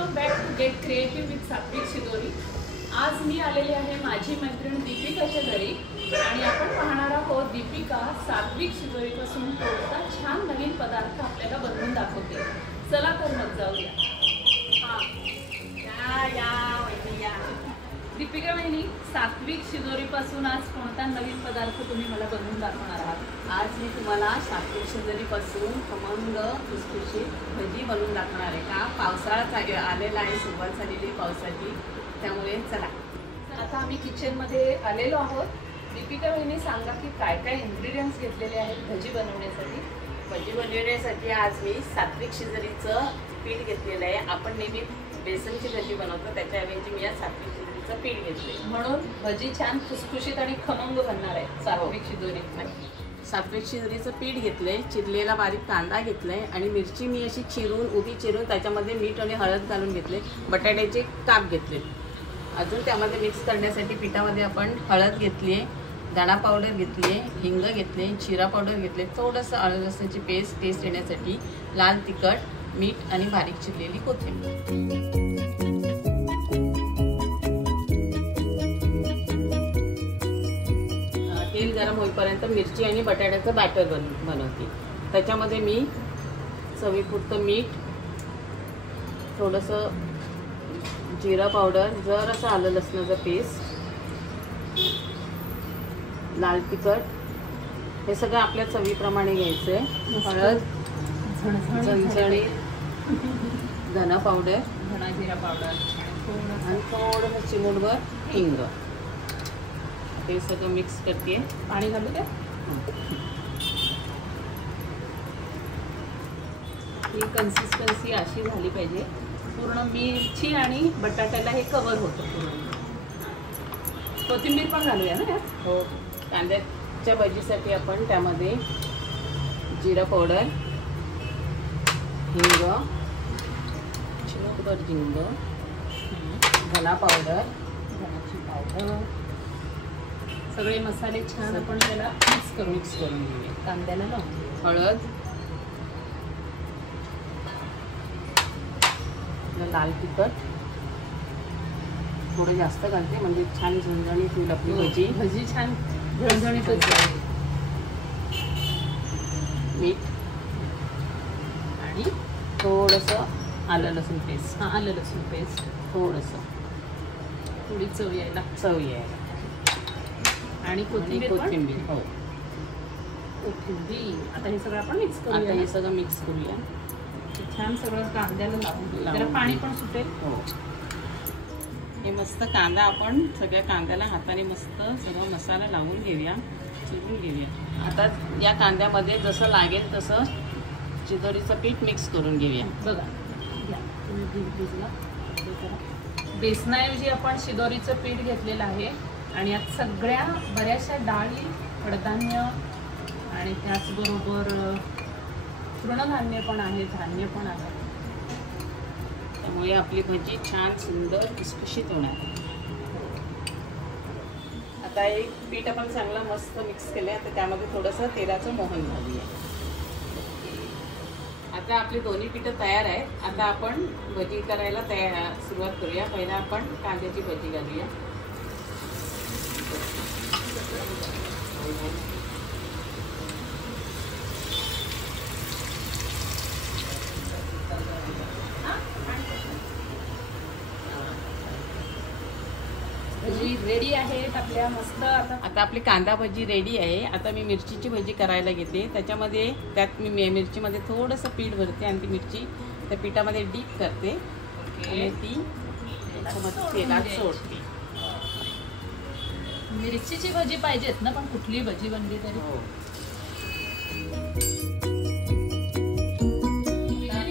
Welcome back to get creative with Satvik Shidori. आज मी आलेले आहे माझी मैत्रीण दीपिकाच्या घरी आणि आपण पाहणार आहोत दीपिका सात्विक शिदोरीपासून कोणता छान नवीन पदार्थ आपल्याला बनवून दाखवते। चला तर मग जाऊया। दीपिका वहिनी, सात्विक शिदोरीपासून आज कोणता नवीन पदार्थ तुम्ही मला बनवून दाखवणार आहात? आज मी तुम्हाला सात्विक शिदोरीपासून खमंग खुसखुशीत भजी बनवून दाखवणार आहे। का पावसाळा आलेला आहे, सुरुवात झालेली पावसाची, त्यामुळे चला आता आम्ही किचनमध्ये आलेलो आहोत। दीपिका वहिनी सांगा की काय काय इन्ग्रेडियंट्स घेतलेले आहेत भजी बनवण्यासाठी? भजी बनवण्यासाठी आज मी सात्विक शिदोरीचं पीठ घेतलेलं आहे। आपण नेहमी बेसनची भजी बनवतो, त्याच्याऐवजी मी या सात्विक शिदोरीचं पीठ घेतले, म्हणून भजी छान खुसखुशीत आणि खमंग बनणार आहे सात्विक शिदोरी। सात्विक शिदोरीचं पीठ घेतलंय, चिरलेला बारीक कांदा घेतलाय आणि मिरची मी अशी उभी चिरून त्याच्यामध्ये मीठ आणि हळद घालून घेतले, बटाट्याचे काप घेतले। अजून त्यामध्ये मिक्स करण्यासाठी पिठामध्ये आपण हळद घेतली आहे, धणा पावडर घेतली आहे, हिंग घेतले, जिरा पावडर घेतले, थोडंसं आलं लसणाची टेस्ट येण्यासाठी, लाल तिखट, मीठ आणि बारीक चिरलेली कोथिंबीर। तेल गरम होईपर्यंत मिरची आणि बटाट्याचं बॅटर बनवते। त्याच्यामध्ये मी चवीपुरतं मीठ, थोडंसं जिरा पावडर, जरासं आलं लसणाचं पेस्ट, लाल तिखट, हे सगळं आपल्या चवीप्रमाणे घ्यायचं आहे। हळद, झणझणीत धना पावडर, धना जिरा पावडर आणि थोडंसं चिमूटभर हिंग, हे सगळं मिक्स करते। पाणी घालू द्या। ही कन्सिस्टन्सी अशी झाली पाहिजे, पूर्ण मिरची आणि बटाट्याला हे कव्हर होतं पूर्ण। कोथिंबीर पण घालूया ना? हो, कांद्याच्या भजीसाठी आपण त्यामध्ये जिरा पावडर, हिंग, चिमूटभर हिंग, धना पावडर, धनाची पावडर, सगळे मसाले छान आपण त्याला मिक्स करून घेऊया कांद्याला लावून। हळद, लाल तिखट थोडं जास्त घालते म्हणजे छान झणझणीत होईल आपली भजी छान झणझणीत होते। मीठ आणि थोडंसं आलं लसूण पेस्ट, आलं लसूण पेस्ट, थोडंसं थोडी चव यायला आणि कोथिंबीर। हो, कोथिंबीर। आता हे सगळं आपण मिक्स करूया। आता हे सगळं मिक्स करूया छान, सगळं कांद्याला लावून त्याला पाणी पण सुटेल। हो, हे मस्त कांदा आपण सगळ्या कांद्याला हाताने मस्त सगळं मसाला लावून घेऊया, चिरून घेऊया। आता या कांद्यामध्ये जसं लागेल तसं शिदोरीचं पीठ मिक्स करून घेऊया। बघा, बेसनाऐवजी आपण शिदोरीचं पीठ घेतलेलं आहे आणि यात सगळ्या बऱ्याचशा डाळी, कडधान्य आणि त्याचबरोबर तृणधान्य पण आहे, धान्य पण आहे, त्यामुळे आपली भजी छान सुंदर खुसखुशीत होणार आहे। आता हे पीठ आपण चांगलं मस्त मिक्स केलं, आता त्यामध्ये थोडंसं तेलाचं मोहन घालूया। आता आपली दोन्ही पिठं तयार आहेत। आता आपण भजी करायला सुरुवात करूया। पहिला आपण कांद्याची भजी घालूया। भजी रेडी आहेत आपल्या मस्त। आता आपली कांदा भजी रेडी आहे। आता मी मिरचीची भजी करायला घेते। त्यात मी मिरचीमध्ये थोडंसं पीठ भरते आणि ती मिरची त्या पिठामध्ये डीप करते आणि ती तेलात सोडते। मिरचीची भजी पाहिजेत ना, पण कुठली भजी बनली तरी। हो,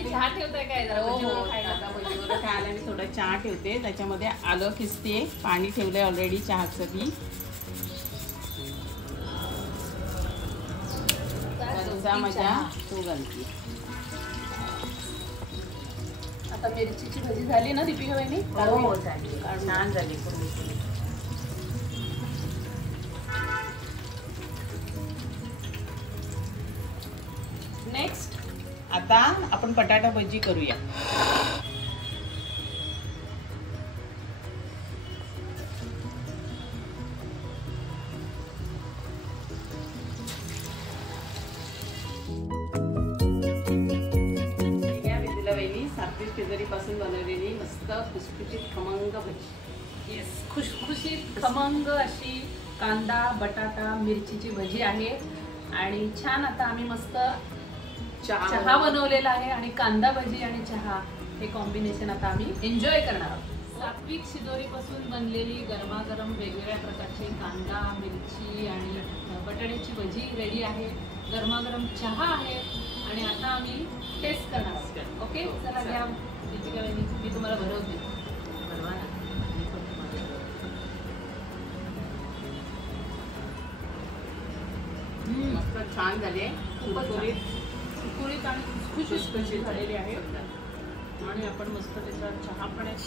चहा ठेवताय काय? भजीवर खायला मी थोडा चहा ठेवते, त्याच्यामध्ये आलं खिसते, पाणी ठेवलंय ऑलरेडी चहाचं बी, मजा तो घालते। आता मिरचीची भजी झाली ना दीपिका वहिनी? हो, छान झाली। नेक्स्ट आता आपण बटाटा भजी करूया। शिदोरीपासून बनवलेली मस्त खुसखुशीत खमंग भजी. येस, खुशखुशीत खमंग अशी कांदा बटाटा मिरचीची भजी आहे. आणि छान आता आम्ही मस्त चहा बनवलेला आहे आणि कांदा भजी आणि चहा हे कॉम्बिनेशन आता आम्ही एन्जॉय करणार आहोत. सात्विक शिदोरीपासून बनलेली गरमागरम वेगवेगळ्या प्रकारचे कांदा मिरची आणि बटाट्याची भजी रेडी आहे. गरमागरम चहा आहे आणि आता आम्ही टेस्ट करणार आहोत. ओके, चला घ्या दीपिका वहिनी, मी तुम्हाला भरवते. बरोबर ना? मस्त छान झाले, कुरकुरीत आणि खुशखुशीत झालेली आहे. आणि आपण मस्त त्याचा चहा पण आहे.